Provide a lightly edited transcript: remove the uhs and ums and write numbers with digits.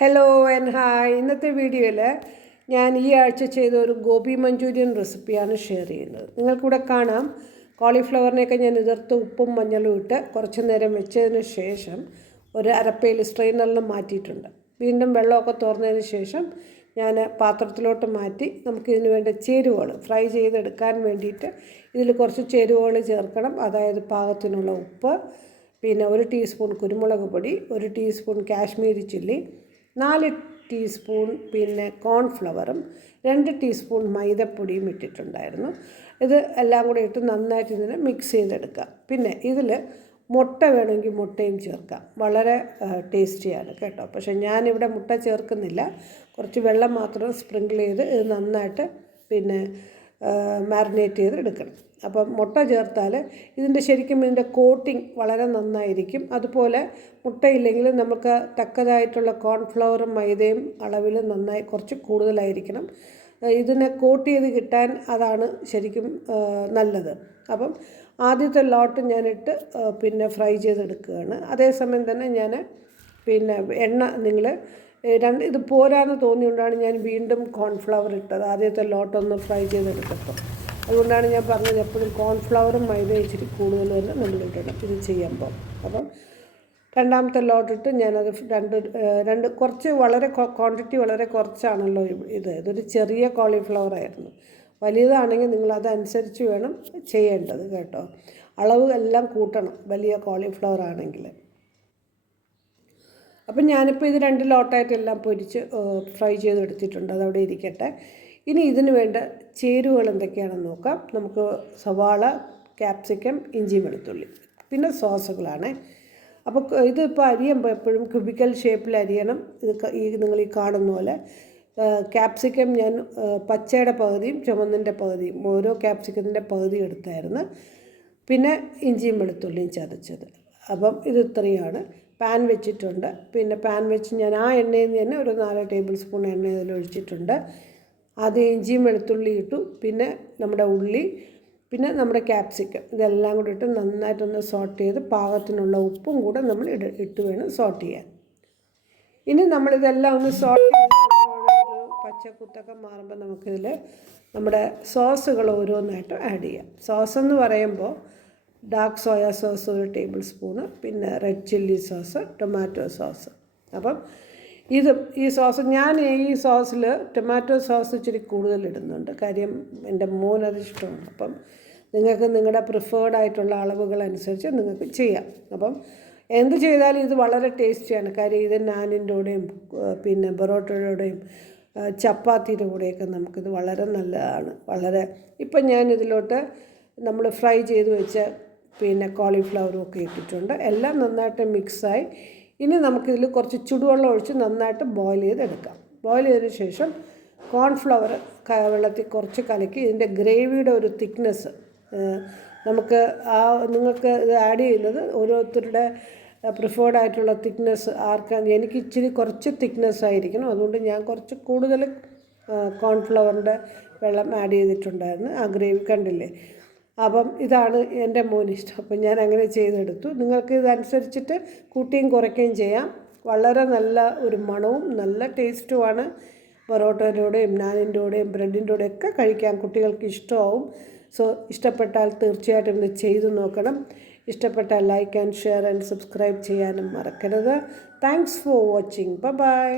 Hello and hi. ഇന്നത്തെ വീഡിയോയിൽ ഞാൻ ഈ ആഴ്ച ചെയ്ത ഒരു ഗോബി മഞ്ചൂരിയൻ റെസിപ്പിയാണ് ഷെയർ ചെയ്യുന്നത്. നിങ്ങൾക്കിവിടെ കാണാം, കോളിഫ്ലവറിനെയൊക്കെ ഞാൻ ഇതിർത്ത് ഉപ്പും മഞ്ഞളും ഇട്ട് കുറച്ച് നേരം വെച്ചതിന് ശേഷം ഒരു അരപ്പയിൽ സ്ട്രെയിനറിൽ മാറ്റിയിട്ടുണ്ട്. വീണ്ടും വെള്ളമൊക്കെ തോർന്നതിന് ശേഷം ഞാൻ പാത്രത്തിലോട്ട് മാറ്റി നമുക്കിതിന് വേണ്ട ചേരുവകൾ ഫ്രൈ ചെയ്തെടുക്കാൻ വേണ്ടിയിട്ട് ഇതിൽ കുറച്ച് ചേരുവകൾ ചേർക്കണം. അതായത് പാകത്തിനുള്ള ഉപ്പ്, പിന്നെ 1 ടീസ്പൂൺ കുരുമുളക് പൊടി, 1 ടീസ്പൂൺ കാശ്മീരി ചില്ലി, 4 ടീസ്പൂൺ പിന്നെ കോൺഫ്ലവറും 2 ടീസ്പൂൺ മൈദപ്പൊടിയും ഇട്ടിട്ടുണ്ടായിരുന്നു. ഇത് എല്ലാം കൂടി ഇട്ട് നന്നായിട്ട് ഇതിനെ മിക്സ് ചെയ്തെടുക്കാം. പിന്നെ ഇതിൽ മുട്ട വേണമെങ്കിൽ മുട്ടയും ചേർക്കാം. വളരെ ടേസ്റ്റിയാണ് കേട്ടോ. പക്ഷേ ഞാനിവിടെ മുട്ട ചേർക്കുന്നില്ല, കുറച്ച് വെള്ളം മാത്രം സ്പ്രിങ്കിൾ ചെയ്ത് ഇത് നന്നായിട്ട് പിന്നെ മാരിനേറ്റ് ചെയ്ത് എടുക്കണം. അപ്പം മുട്ട ചേർത്താൽ ഇതിൻ്റെ കോട്ടിങ് വളരെ നന്നായിരിക്കും. അതുപോലെ മുട്ടയില്ലെങ്കിൽ നമുക്ക് തക്കതായിട്ടുള്ള കോൺഫ്ലവറും മൈദയും അളവിൽ നന്നായി കുറച്ച് കൂടുതലായിരിക്കണം. ഇതിനെ കോട്ട് ചെയ്ത് കിട്ടാൻ അതാണ് ശരിക്കും നല്ലത്. അപ്പം ആദ്യത്തെ ലോട്ട് ഞാനിട്ട് പിന്നെ ഫ്രൈ ചെയ്തെടുക്കുകയാണ്. അതേസമയം തന്നെ ഞാൻ പിന്നെ എണ്ണ ഇത് പോരാന്ന് തോന്നിയുകൊണ്ടാണ് ഞാൻ വീണ്ടും കോൺഫ്ലവർ ഇട്ടത് ആദ്യത്തെ ലോട്ടൊന്ന് ഫ്രൈ ചെയ്തെടുത്തപ്പോൾ. അതുകൊണ്ടാണ് ഞാൻ പറഞ്ഞത് എപ്പോഴും കോൺഫ്ലവറും മൈദയും ഇച്ചിരി കൂടുതൽ തന്നെ നമ്മളിടണം ഇത് ചെയ്യുമ്പോൾ. അപ്പം രണ്ടാമത്തെ ലോട്ടിട്ട് ഞാനത് രണ്ട് കുറച്ച് വളരെ ക്വാണ്ടിറ്റി വളരെ കുറച്ചാണല്ലോ ഇതൊരു ചെറിയ കോളിഫ്ലവർ ആയിരുന്നു. വലിയതാണെങ്കിൽ നിങ്ങളതനുസരിച്ച് വേണം ചെയ്യേണ്ടത് കേട്ടോ. അളവ് എല്ലാം കൂട്ടണം വലിയ കോളിഫ്ലവർ ആണെങ്കിൽ. അപ്പം ഞാനിപ്പോൾ ഇത് 2 ലോട്ടായിട്ട് എല്ലാം പൊരിച്ച് ഫ്രൈ ചെയ്തെടുത്തിട്ടുണ്ട്. അതവിടെ ഇരിക്കട്ടെ. ഇനി ഇതിന് വേണ്ട ചേരുവകൾ എന്തൊക്കെയാണെന്ന് നോക്കാം. നമുക്ക് സവാള, ക്യാപ്സിക്കം, ഇഞ്ചി, വെളുത്തുള്ളി, പിന്നെ സോസുകളാണ്. അപ്പോൾ ഇതിപ്പോൾ അരിയുമ്പോൾ എപ്പോഴും ക്യൂബിക്കൽ ഷേപ്പിൽ അരിയണം. നിങ്ങൾ ഈ കാണുന്ന പോലെ ക്യാപ്സിക്കം ഞാൻ പച്ചയുടെ പകുതിയും ചുവന്നിൻ്റെ പകുതിയും ഓരോ ക്യാപ്സിക്കത്തിൻ്റെ പകുതി എടുത്തായിരുന്നു. പിന്നെ ഇഞ്ചിയും വെളുത്തുള്ളിയും ചതച്ചത്. അപ്പം ഇത് ഇത്രയാണ്. പാൻ വെച്ചിട്ടുണ്ട്. പിന്നെ പാൻ വെച്ച് ഞാൻ ആ എണ്ണയിൽ നിന്ന് തന്നെ ഒരു 4 ടേബിൾ സ്പൂൺ എണ്ണ ഇതിലൊഴിച്ചിട്ടുണ്ട്. ആദ്യം ഇഞ്ചിയും വെളുത്തുള്ളി ഇട്ടു, പിന്നെ നമ്മുടെ ഉള്ളി, പിന്നെ നമ്മുടെ ക്യാപ്സിക്കം, ഇതെല്ലാം കൂടി ഇട്ട് നന്നായിട്ടൊന്ന് സോട്ട് ചെയ്ത് പാകത്തിനുള്ള ഉപ്പും കൂടെ നമ്മൾ ഇട്ട് വേണം സോട്ട് ചെയ്യാൻ. ഇനി നമ്മളിതെല്ലാം ഒന്ന് സോട്ട് ചെയ്ത് പച്ചക്കുത്തൊക്കെ മാറുമ്പോൾ നമുക്കിതിൽ നമ്മുടെ സോസുകൾ ഓരോന്നായിട്ട് ആഡ് ചെയ്യാം. സോസ് എന്ന് പറയുമ്പോൾ dark soya sauce 1 tablespoon, പിന്നെ red chilli sauce, tomato sauce. അപ്പം ഈ സോസ് ഞാൻ ഈ സോസിൽ ടൊമാറ്റോ സോസ് ഇച്ചിരി കൂടുതൽ ഇടുന്നുണ്ട്. കാര്യം എൻ്റെ മോനത് ഇഷ്ടമാണ്. അപ്പം നിങ്ങൾക്ക് നിങ്ങളുടെ പ്രിഫേർഡ് ആയിട്ടുള്ള അളവുകൾ അനുസരിച്ച് നിങ്ങൾക്ക് ചെയ്യാം. അപ്പം എന്ത് ചെയ്താലും ഇത് വളരെ ടേസ്റ്റിയാണ്. കാര്യം ഇത് നാനിൻ്റെ കൂടെയും പിന്നെ പൊറോട്ടയുടെയും ചപ്പാത്തിയുടെ കൂടെയൊക്കെ നമുക്കിത് വളരെ നല്ലതാണ്. ഇപ്പം ഞാൻ ഇതിലോട്ട് നമ്മൾ ഫ്രൈ ചെയ്ത് വെച്ച പിന്നെ കോളിഫ്ലവറും ഒക്കെ ഇട്ടിട്ടുണ്ട്. എല്ലാം നന്നായിട്ട് മിക്സായി. ഇനി നമുക്കിതിൽ കുറച്ച് ചുടുവെള്ളം ഒഴിച്ച് നന്നായിട്ട് ബോയിൽ ചെയ്തെടുക്കാം. ബോയിൽ ചെയ്തതിന് ശേഷം കോൺഫ്ലവർ വെള്ളത്തിൽ കുറച്ച് കലക്കി ഇതിൻ്റെ ഗ്രേവിയുടെ ഒരു തിക്നെസ് നിങ്ങൾക്ക് നിങ്ങൾക്ക് ഇത് ആഡ് ചെയ്യുന്നത് ഓരോരുത്തരുടെ പ്രിഫേർഡ് ആയിട്ടുള്ള തിക്നെസ് എനിക്ക് ഇച്ചിരി കുറച്ച് തിക്നെസ് ആയിരിക്കണം. അതുകൊണ്ട് ഞാൻ കുറച്ച് കൂടുതൽ കോൺഫ്ലവറിൻ്റെ വെള്ളം ആഡ് ചെയ്തിട്ടുണ്ടായിരുന്നു. ആ ഗ്രേവി കണ്ടില്ലേ. അപ്പം ഇതാണ് എൻ്റെ മോനിഷ്ടം. അപ്പം ഞാൻ അങ്ങനെ ചെയ്തെടുത്തു. നിങ്ങൾക്ക് ഇതനുസരിച്ചിട്ട് കൂട്ടിയും കുറയ്ക്കുകയും ചെയ്യാം. വളരെ നല്ല ഒരു മണവും നല്ല ടേസ്റ്റുമാണ്. പൊറോട്ടയുടെ കൂടെയും നാനിൻ്റെ കൂടെയും ബ്രെഡിൻ്റെ കൂടെയും ഒക്കെ കഴിക്കാൻ കുട്ടികൾക്ക് ഇഷ്ടമാവും. ഇഷ്ടപ്പെട്ടാൽ തീർച്ചയായിട്ടും ഇത് ചെയ്തു നോക്കണം. ഇഷ്ടപ്പെട്ടാൽ like and share and subscribe ചെയ്യാനും മറക്കരുത്. Thanks for watching. ബൈ.